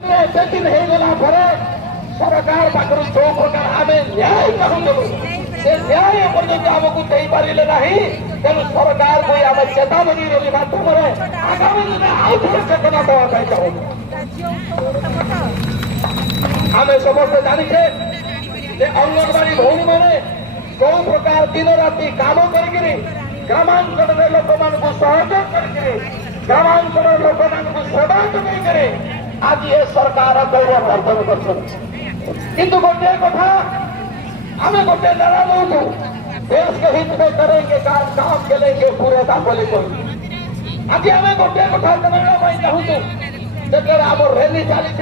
दिन होगला पर सरकार पाखर जो प्रकार आम न्याय चाहूँ से न्याय पर्यंत आमको दे पारे ना तेणु सरकार को आम चेतावनी माध्यम आगामी दिन आउ थे चेतना देवाई चाहूँ। आम समस्त जाचे अंगनवाड़ी भौणी मैंने जो प्रकार दिन राति काम कर ग्रामांचल लोक मान सहयोग कर ग्रामांचल लोक मान सेवा जोगे आज ये सरकार गौरव अर्जन कर गोटे कथा आम गोटे लड़ा दू देश के हित में करेंगे काम चलेंगे पूरे बोली कही आज आम गोटे कथा जानवा चाहूँ जब आम रैली चली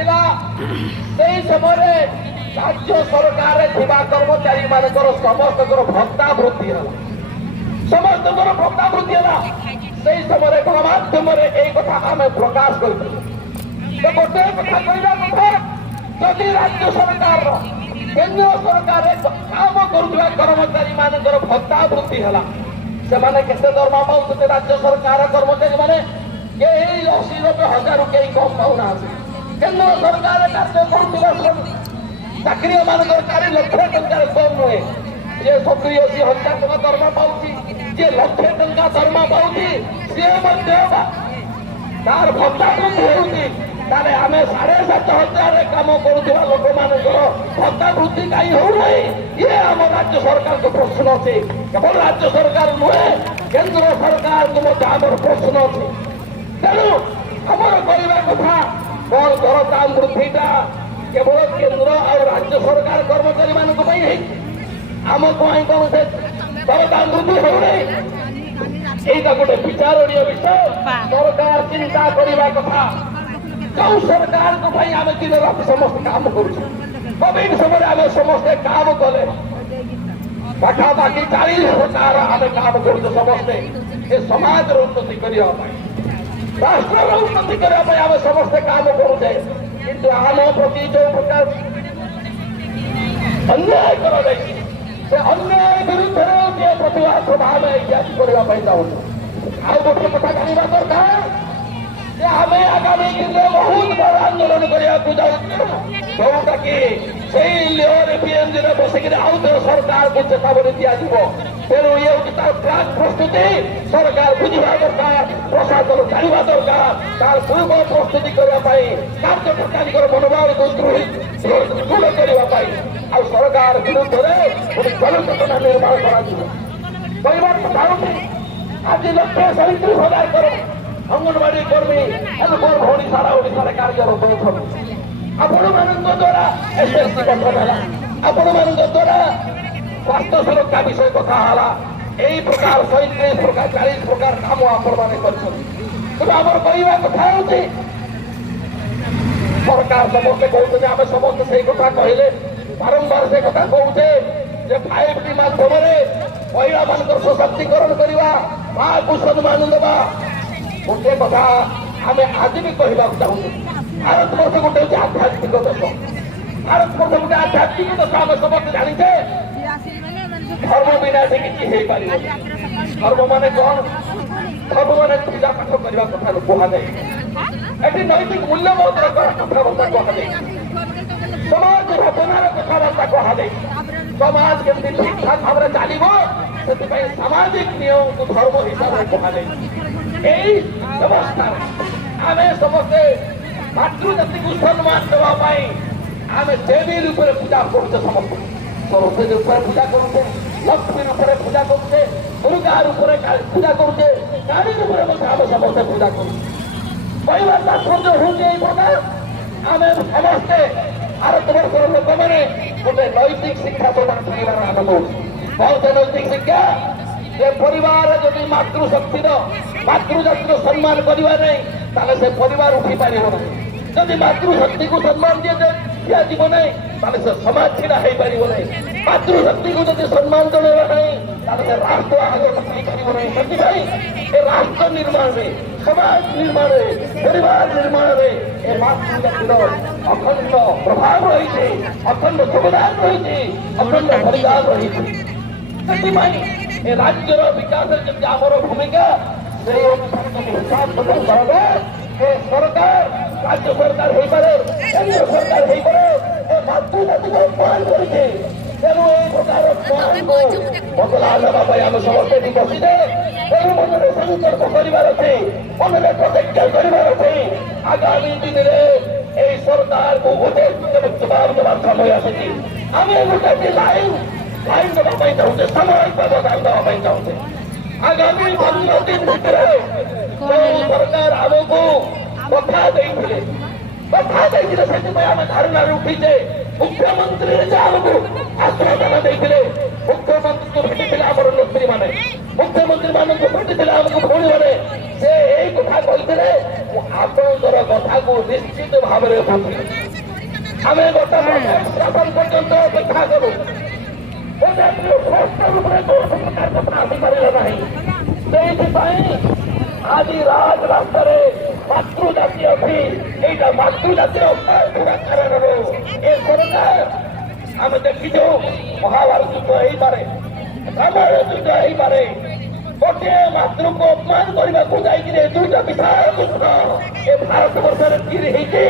समय राज्य सरकार कर्मचारी मान समस्त भत्ता वृद्धि है समस्त भत्ता वृद्धि है समय गणमाध्यम कथा आम प्रकाश कर गोटे कथा कहवा कथा जदि राज्य सरकार केंद्र सरकार काम करुवा कर्मचारी मान भत्ता वृद्धि है से दरमा पाते राज्य सरकार कर्मचारी मैंने कई 80-90 कई कम पाऊना केंद्र सरकार कार्य करुवा चाकरी मान लक्षे टंकार कम नुहे जे 70-80 हजार टका दरमा पाऊँ जे लक्षे टंका दरमा पाऊँ सी तार भत्ता वृद्धि होती आम 7,500 कम करुवा लोक मान भत्ता वृद्धि कहीं होना ये आम राज्य सरकार को प्रश्न अच्छे केवल राज्य सरकार नुहे केंद्र सरकार को आम प्रश्न अच्छे तेणु आमर कहवा कथा कौन दरदाम वृद्धिटा केवल केंद्र और राज्य सरकार कर्मचारी मान आम कौन से दरदाम वृद्धि होना यही गोटे विचारणीय विषय सरकार चिंता करने कथा जो सरकार को भाई आम दिन रात समस्त काम कोविड समय आम समस्त काम कले पाखापाखि 40 प्रकार आम काम कर समस्ते ये समाज उन्नति करने राष्ट्र उन्नति करने आम समस्ते काम करुचे किंतु आम प्रति जो प्रकार अन्याय कर अन्याय विरुद्ध प्रतिवाद सभा आम इतिहास करने चाहूँ आउ गोटे कथा जानवा दरकार आम आगामी दिन में बहुत बड़ा आंदोलन करने जोटा कि पीएमजी बसिक आउ थे सरकार को चेतावनी दिज्व तेणु ये प्राक प्रस्तुति सरकार बुझा दरकार प्रशासन जानवा दरकार तार पूर्व प्रस्तुति करने कार्य प्रकार मनोभाव को दृढ़ करने सरकार विरुद्ध में जनचेतना निर्माण कर आज 137,000 करोड़ अंगनवाड़ी कर्मी अनुकूल भौणी सारा ओडिशा कार्यरत होती आपण मान द्वारा एसएससी गठन है आपण मान द्वारा स्वास्थ्य सुरक्षा विषय कथा है यही प्रकार 37 प्रकार 40 प्रकार काम आपण मैंने करम कहवा कथा होती सरकार समस्ते कहते आम समस्त से कथा कहले बारंबार से कथा कहते 5T माध्यम महिला मान सशक्तिकरण करवा माँ को सम्मान देवा गोटे कथा आम आज भी कहवा चाहूँ भारत वर्ष गोटे आध्यात्मिक देश भारत वर्ष गोटे आध्यात्मिक देश आम समस्त जाचे धर्म बिना से किसी हो पार धर्म मान कौन धर्म मान पूजा पाठ करने कथा कहुए ये नैतिक मूल्यबोध कथबार्ता कहुए समाज भावनार कथबार्ता कहुए समाज केमती ठीक ठाक भाव चलो से सामाजिक नियम को धर्म हिसाब से कहुए यही व्यवस्था आम समस्ते मातृजाति को सम्मान देवाई आम देवी रूप में पूजा करुचे समस्त सरस्वती रूप में पूजा करुचे लक्ष्मी रूप में पूजा करुचे दुर्गा रूप में पूजा करुचे काली रूप में आम समस्ते पूजा करुचे तात्पर्य हूँ प्रकार आम समस्ते भारतवर्ष लोक मैंने गोटे नैतिक शिक्षा प्रदान कर आरंभ बहुत नैतिक शिक्षा जे परिवार जदि मातृशक्तिर मातृजातिर सम्मान करवा नहीं से परिवार उठी पार जदि मातृशक्ति को सम्मान दिज्व नहीं से समाज छीड़ा हो पार नहीं मातृशक्ति को जब सम्मान जन नहीं से राष्ट्र आगे पार नहीं राष्ट्र निर्माण में समाज निर्माण परिवार निर्माण में मातृजातिर अखंड प्रभाव रही अखंड योगदान रही अखंड बलिदान रही राज्यर विकास आमर भूमिका हिसाब सरकार राज्य सरकार हो पारे केन्द्र सरकार हो पारे ए मातृजाति को अपमान करिছে तेणु এই প্রকার অপমানକୁ বদলা নেওয়া ପାଇଁ ଆମେ ସମସ୍ତେ ଏଠି ବସିଛେ ତେଣୁ ମନରେ ସଂକଳ୍ପ କରିବାର ଅଛି ମନରେ ପ୍ରତିଜ୍ଞା କରିବାର ଅଛି ଆଗାମୀ ଦିନରେ এই ସରକାରକୁ ଗୋଟେ ଜବାବ ଦେବାର ସମୟ ଆସିଛି ଆମେ ଗୋଟେ ଲାଇନ ଦେବା ପାଇଁ ଚାହୁଁଛେ ସାମୟିକ ଅବଦାନ ଦେବା ପାଇଁ ଚାହୁଁଛେ ଆଗାମୀ 15 ଦିନ ଭିତରେ ଯେଉଁ ସରକାର ଆମକୁ କଥା ଦେଇଥିଲେ ସେଥିପାଇଁ ଆମେ ଧାରଣାରେ ଉଠିଛେ ମୁଖ୍ୟମନ୍ତ୍ରୀ ଯେ ଆମକୁ ଆଶ୍ୱାସନା ଦେଇଥିଲେ ମୁଖ୍ୟମନ୍ତ୍ରୀଙ୍କୁ ଭେଟିଥିଲେ ଆମର ନେତ୍ରୀମାନେ ମୁଖ୍ୟମନ୍ତ୍ରୀ ମାନଙ୍କୁ ଭେଟିଥିଲେ ଆମକୁ ଭଉଣୀମାନେ ସେ ଏଇ କଥା କହିଥିଲେ ଆପଣଙ୍କର କଥାକୁ ନିଶ୍ଚିତ ଭାବରେ ବୁଝିବେ ଆମେ ଗତ ଶାସନ ପର୍ଯ୍ୟନ୍ତ ଅପେକ୍ଷା କରୁ ସ୍ପଷ୍ଟ ରୂପରେ କୌଣସି ପ୍ରକାର କଥା ଆସିପାରିଲା ନାହିଁ ସେଇଥିପାଇଁ ଆଜି ରାଜରାସ୍ତାରେ ମାତୃଜାତି ଅଛି ଏଇଟା ମାତୃଜାତିର କାରଣରୁ ଏ ସରକାର ଆମେ ଦେଖିଛୁ ମହାଭାରତ ଯୁଦ୍ଧ ହେଇପାରେ ରାମାୟଣ ଯୁଦ୍ଧ ହେଇପାରେ ଗୋଟିଏ ମାତୃକୁ ଅପମାନ କରିବାକୁ ଯାଇକିରି ଦୁଇଟା ବିଶାଳ ଯୁଦ୍ଧ ଏ ଭାରତ ବର୍ଷରେ ତିରି ହେଇଛି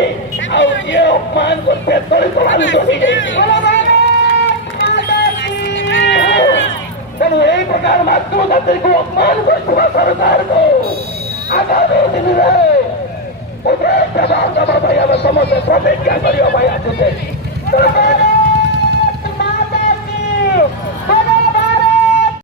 ଆଉ ଯିଏ ଅପମାନ କରିছে ତଳି ପ୍ରଭାବିତ ହେଇଯାଇଛି ତେଣୁ ଏଇ ପ୍ରକାର ମାତୃଜାତିକୁ ଅପମାନ କରିଥିବା ସରକାରକୁ ଆଗାମୀ ଦିନରେ ଜବାବ ଦେବା ପାଇଁ ଆମେ ସମସ୍ତେ ପ୍ରତିଜ୍ଞା କରିବା ପାଇଁ ଆସୁଛେ